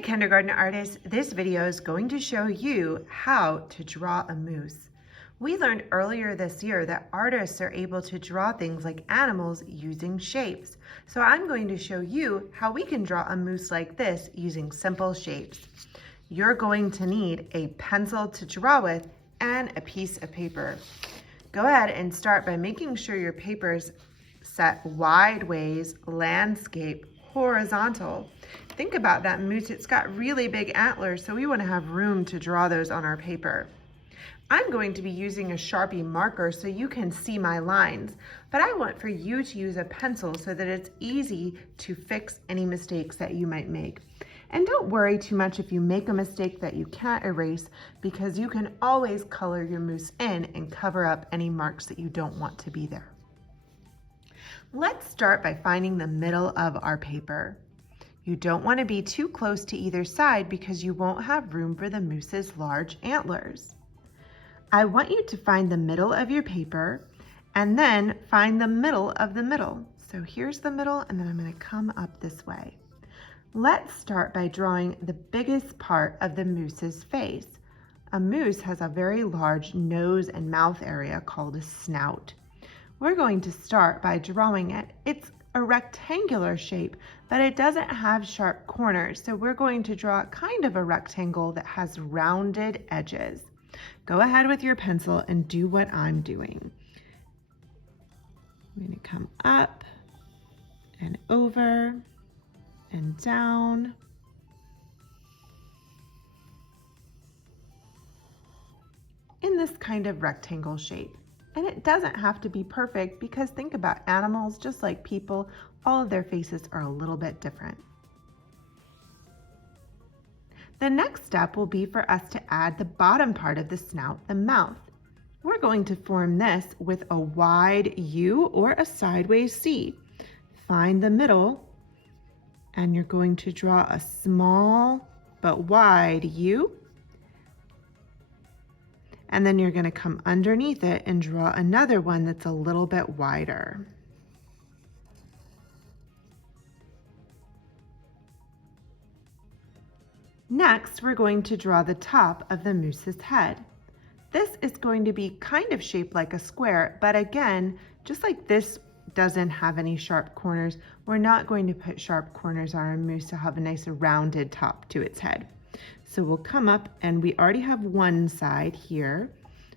Hi kindergarten artists, this video is going to show you how to draw a moose. We learned earlier this year that artists are able to draw things like animals using shapes. So I'm going to show you how we can draw a moose like this using simple shapes. You're going to need a pencil to draw with and a piece of paper. Go ahead and start by making sure your paper's set wide ways, landscape, horizontal. Think about that moose. It's got really big antlers, so we want to have room to draw those on our paper. I'm going to be using a Sharpie marker so you can see my lines, but I want for you to use a pencil so that it's easy to fix any mistakes that you might make. And don't worry too much if you make a mistake that you can't erase, because you can always color your moose in and cover up any marks that you don't want to be there. Let's start by finding the middle of our paper. You don't want to be too close to either side because you won't have room for the moose's large antlers. I want you to find the middle of your paper and then find the middle of the middle. So here's the middle, and then I'm going to come up this way. Let's start by drawing the biggest part of the moose's face. A moose has a very large nose and mouth area called a snout. We're going to start by drawing it. It's a rectangular shape, but it doesn't have sharp corners, so we're going to draw kind of a rectangle that has rounded edges. Go ahead with your pencil and do what I'm doing. I'm going to come up and over and down. In this kind of rectangle shape. And it doesn't have to be perfect, because think about animals, just like people, all of their faces are a little bit different. The next step will be for us to add the bottom part of the snout, the mouth. We're going to form this with a wide U or a sideways C. Find the middle, and you're going to draw a small but wide U. And then you're going to come underneath it and draw another one that's a little bit wider. Next, we're going to draw the top of the moose's head. This is going to be kind of shaped like a square, but again, just like this doesn't have any sharp corners, we're not going to put sharp corners on our moose to have a nice rounded top to its head. So we'll come up, and we already have one side here.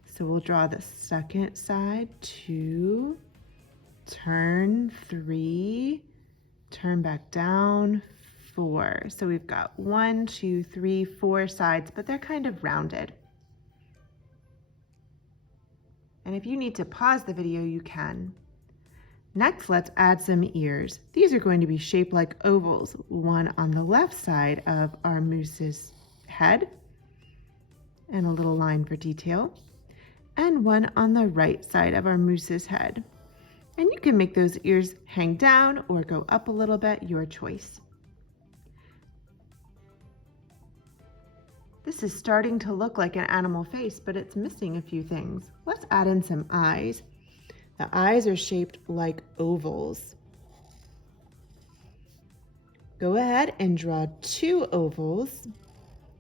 So we'll draw the second side, 2, turn 3, turn back down 4. So we've got 1, 2, 3, 4 sides, but they're kind of rounded. And if you need to pause the video, you can. Next, let's add some ears. These are going to be shaped like ovals, one on the left side of our moose's head, and a little line for detail, and one on the right side of our moose's head. And you can make those ears hang down or go up a little bit, your choice. This is starting to look like an animal face, but it's missing a few things. Let's add in some eyes. The eyes are shaped like ovals. Go ahead and draw 2 ovals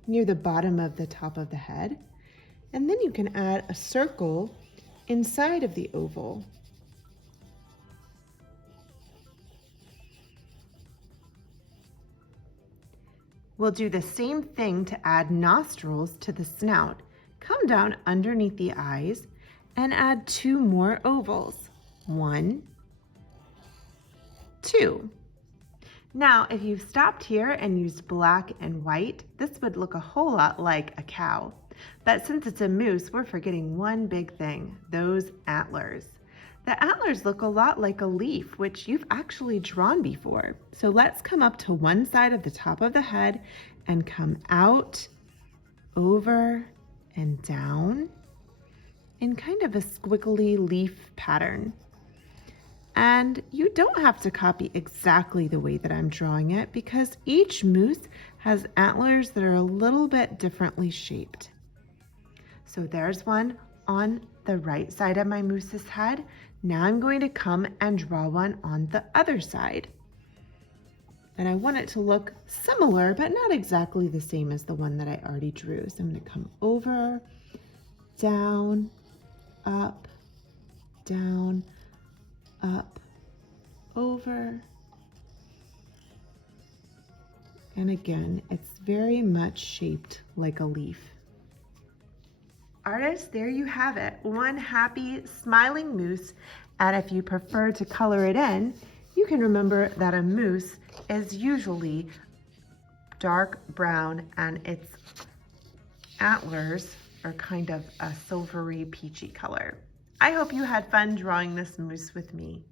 near the bottom of the top of the head, and then you can add a circle inside of the oval. We'll do the same thing to add nostrils to the snout. Come down underneath the eyes and add 2 more ovals. 1, 2. Now, if you've stopped here and used black and white, this would look a whole lot like a cow. But since it's a moose, we're forgetting one big thing, those antlers. The antlers look a lot like a leaf, which you've actually drawn before. So let's come up to one side of the top of the head and come out, over, and down in kind of a squiggly leaf pattern. And you don't have to copy exactly the way that I'm drawing it, because each moose has antlers that are a little bit differently shaped. So there's one on the right side of my moose's head. Now I'm going to come and draw one on the other side. And I want it to look similar, but not exactly the same as the one that I already drew. So I'm going to come over, down, up, down, up, over. And again, it's very much shaped like a leaf. Artists, there you have it. One happy, smiling moose. And if you prefer to color it in, you can remember that a moose is usually dark brown and its antlers are kind of a silvery peachy color. I hope you had fun drawing this moose with me.